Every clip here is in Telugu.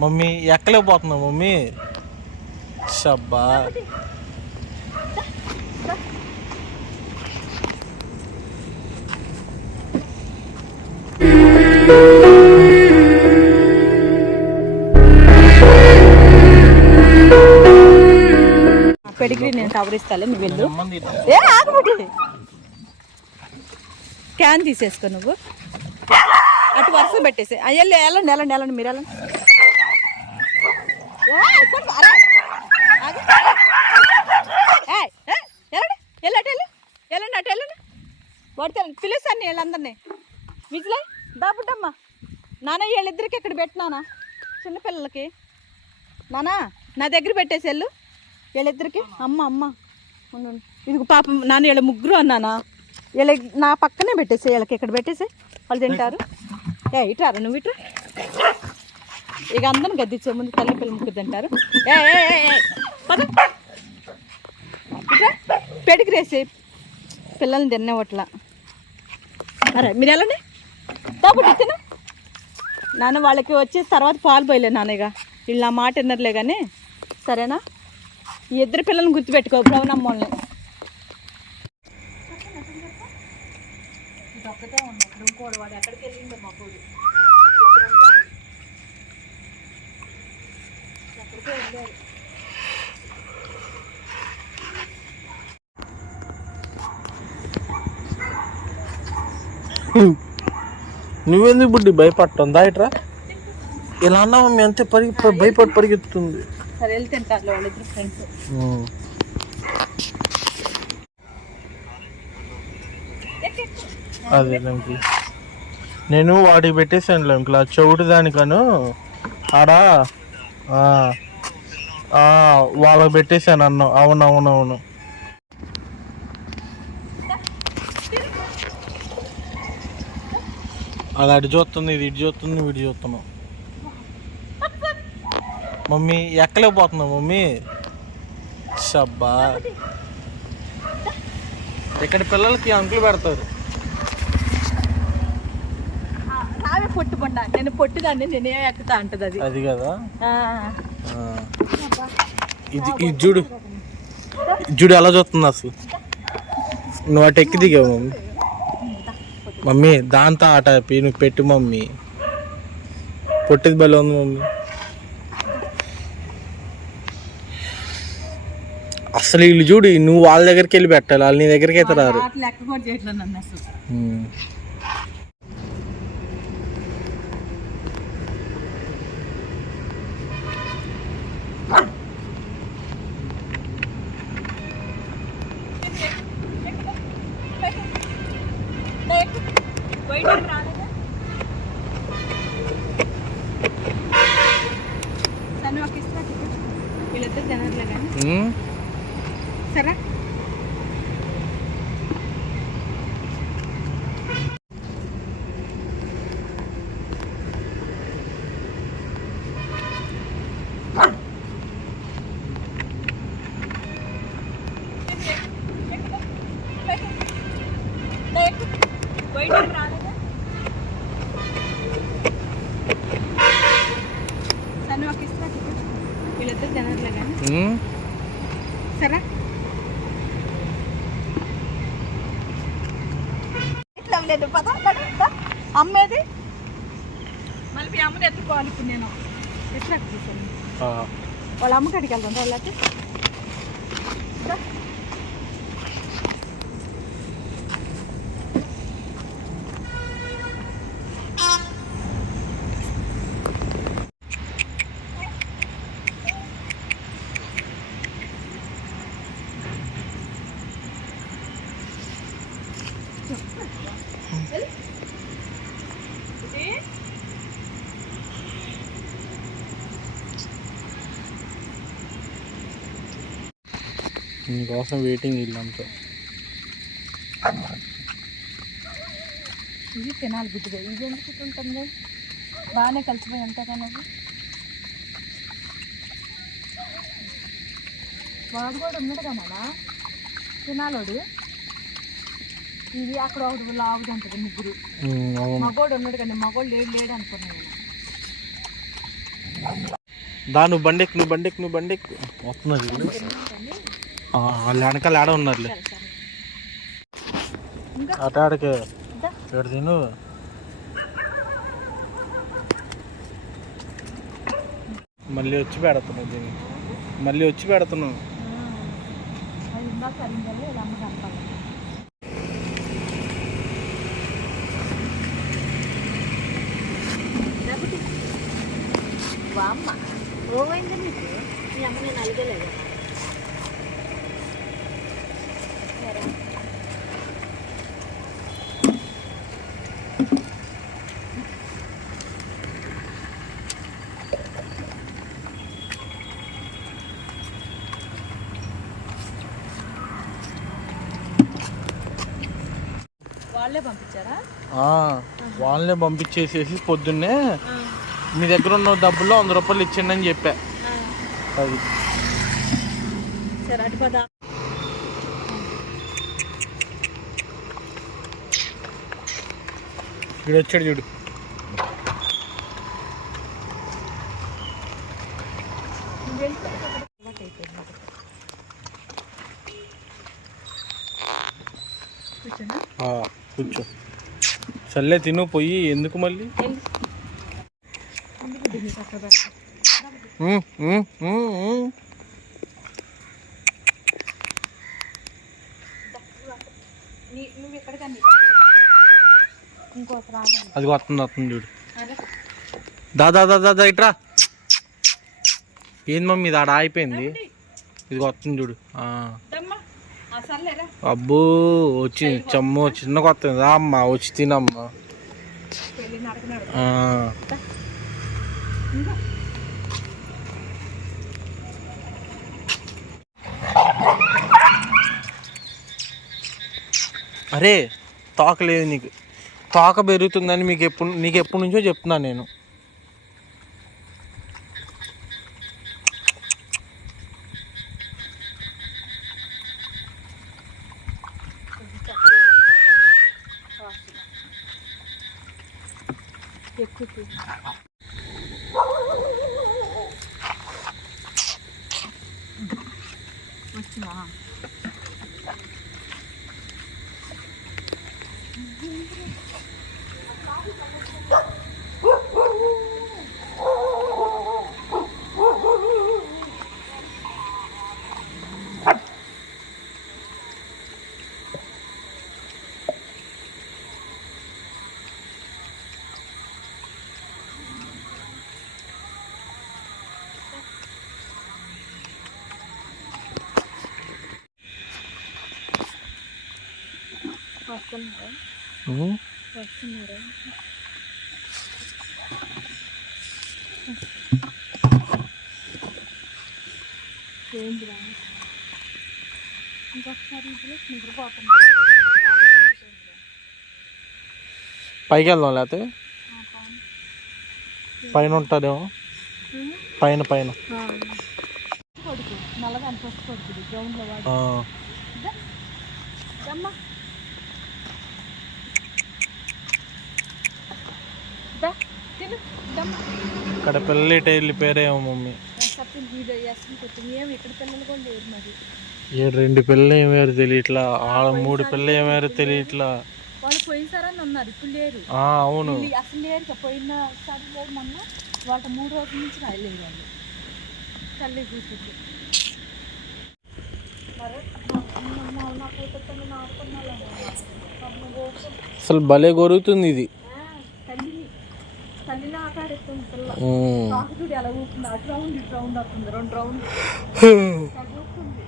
మమ్మీ ఎక్కలేకపోతున్నా మమ్మీ? షబ్బా. పెడిగ్రీ నేను నువ్వు వెళ్ళు. ఏ ఆగబుట్టి క్యాన్ తీసేసుకో నువ్వు. అటు వరుస పెట్టేసి వెళ్ళండి వెళ్ళండి వెళ్ళండి మీరు వెళ్ళండి వెళ్ళండి అటు వెళ్ళు వెళ్ళండి అటు పిలుస్తాను వీళ్ళందరినీ విజులే దాబుడ్డమ్మా నాన్న వీళ్ళిద్దరికి ఇక్కడ పెట్టినానా చిన్నపిల్లలకి నానా నా దగ్గర పెట్టేసి వెళ్ళు వీళ్ళిద్దరికి అమ్మ అమ్మ ఉండు, ఉండు. పాపం నాన్న వీళ్ళ ముగ్గురు అన్నానా వీళ్ళ నా పక్కనే పెట్టేసి వీళ్ళకి ఇక్కడ పెట్టేసి వాళ్ళు తింటారు ఏ ఇట్రారా నువ్వు ఇటు ఇక అందరిని గద్దించే ముందు తల్లి పిల్లలు ముగ్గురు తింటారు. ఏ పెడిగిరేసి పిల్లల్ని తినేవట్లా అరే మీరు వెళ్ళండి. తాపు తిను. నాన్న వాళ్ళకి వచ్చి తర్వాత పాలు పోయలే నాన్న ఇక. వీళ్ళు నా మాట విన్నర్లే కానీ సరేనా? ఈ ఇద్దరు పిల్లల్ని గుర్తుపెట్టుకో బ్రౌన్ వాళ్ళని. నువ్వెందుకు బుడ్డి భయపడటం? దాయిట్రా ఇలా అన్నా మమ్మీ అంతే పరిగి భయపడి పరిగెత్తుతుంది. ఉమ్. అదే నాకు నేను వాడికి పెట్టేసాను ఇంట్లో చెవుడు దానికను ఆడ ఆ, ఆ, వాళ్ళకి పెట్టేశాను అన్న. అవును అవును అవును అది అటు చూస్తుంది ఇది ఇటు చూస్తుంది వీడు చూస్తున్నాం. మమ్మీ ఎక్కలేకపోతున్నా మమ్మీ? షబ్బా ఇక్కడ పిల్లలకి అంకులు పెడతారు. పొట్టు నేను పొట్టిదాన్ని నేనే ఎక్కుతా అంటది అది. అది కదా. ఇది ఇది చూడు చూడు ఎలా చూస్తుంది అసలు? నువ్వు అటు ఎక్కి దిగావు మమ్మీ. మమ్మీ దాంతో ఆట ఆపి నువ్వు పెట్టు మమ్మీ. పొట్టిది బలి ఉంది మమ్మీ. అసలు వీళ్ళు చూడు నువ్వు వాళ్ళ దగ్గరికి వెళ్ళి పెట్టాలి వాళ్ళు నీ దగ్గరికి అయితే రారు. Ừ. Sao đó? Wait, wait, wait. మళ్ళీ మీ అమ్మని ఎత్తుకోవాలి ఇప్పుడు నేను ఎట్లా చూసాను ఆ. వాళ్ళ అమ్మ కాడికి వెళ్తాను వాళ్ళకి దా. నీకోసం వెయిటింగ్ ఇల్లంతా ఇది తినాలి బుద్ధిగా ఇది ఎందుకు ఉంటుంది బాగానే కలిసిపోయి ఉంటా కానీ వాడు కూడా ఉన్నాడు కదా తినాలోడు. ఇది అక్కడ ఒకటి లావుది ఉంటుంది ముగ్గురు. మగోడు ఉన్నాడు కానీ మగోడు లేడు లేడు అనుకున్నాను నేను. దా నువ్వు బండెక్కు నువ్వు బండెక్కు నువ్వు బండెక్కు ఆ, వాళ్ళు వెనకాల ఆడ ఉన్నారులే. అట ఆడకే. ఇక్కడ తిను. మళ్ళీ వచ్చి పెడుతున్నావు దీన్ని. మళ్ళీ వచ్చి పెడుతున్నావు. వామ్మ. నీకు? మీ అమ్మ నేను అలగలేదు వాళ్ళే పంపించేసేసి పొద్దున్నే మీ దగ్గర ఉన్న డబ్బుల్లో వంద రూపాయలు ఇచ్చిండి అని చెప్పా. అది. ఇక్కడ వచ్చాడు చూడు. కూర్చోనా? కూర్చో. చల్లే తిను పోయి ఎందుకు మళ్ళీ? అది వస్తుంది వస్తుంది చూడు. దాదా దా దా దా దా దా ఇట్రా. ఏంది మమ్మీ ఇది ఆడ ఆగిపోయింది. ఇది వస్తుంది చూడు ఆ. దమ్మా ఆ సర్లేరా అబ్బో వచ్చి చమ్ము చిన్న కొత్త అమ్మా వచ్చి తినమ్మా. అరే తోక లేదు నీకు. తోక పెరుగుతుందని మీకు ఎప్పుడు నీకు ఎప్పటి నుంచో చెప్తున్నాను నేను. 对对。我起来了。పైకి వెళ్దాం లేకపోతే? పైన. ఉంటారేమో పైన పైన. నల్లగా అనిపిస్తు కొడుకు గ్రౌండ్లో వాడు ఆ. దమ్మా దా తిను దమ్మా అక్కడ పిల్లలు ఇటు వెళ్ళిపోయారేమో మమ్మీ. సత్యం పిల్లలు కూడా లేరు ఏడు రెండు పిల్లలు ఏమారు తెలియట్లా? ఆడ మూడు పిల్లలు ఏమారు తెలియట్లా? వాళ్ళు పోయినసారని ఉన్నారు ఇప్పుడు లేరు అవును. అసలు లేరు పోయిన పోయినసారి లేరు మొన్న వాళ్ళ మూడు రోజుల నుంచి రాయలేదు వాళ్ళు తల్లి కూర్చుంది అసలు భలే గొరుగుతుంది ఇది. పిల్ల ఎలా ఊపుతుంది? అటు రౌండ్ ఇటు రౌండ్ అవుతుంది రెండు రౌండ్ ఊపుతుంది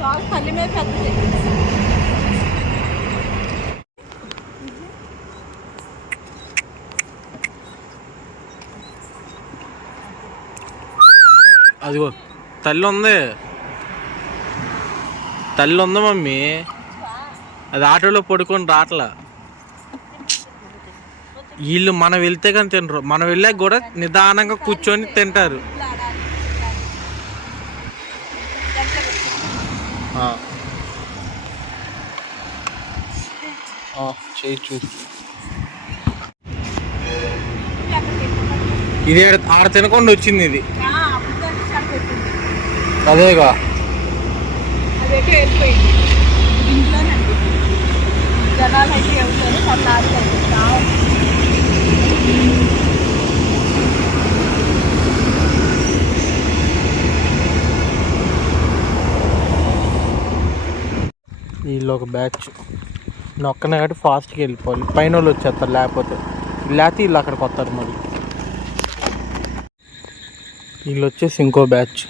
కాకు తల్లి మీద పెద్దది అదిగో తల్లి ఉంది తల్లి ఉంది మమ్మీ. అది ఆటోలో పడుకొని రాట్లా. వీళ్ళు మనం వెళ్తే కానీ తినరు. మనం వెళ్ళాక కూడా నిదానంగా కూర్చొని తింటారు. ఇది ఆడ- తినకుండా వచ్చింది ఇది. అదేగా. జనాలు అయితే వీళ్ళు ఒక బ్యాచ్ నొక్కనే కాబట్టి ఫాస్ట్గా వెళ్ళిపోవాలి. పైన వాళ్ళు వచ్చేస్తారు లేకపోతే. లేకపోతే వీళ్ళు అక్కడికి వస్తారు మరి. వీళ్ళు వచ్చేసి ఇంకో బ్యాచ్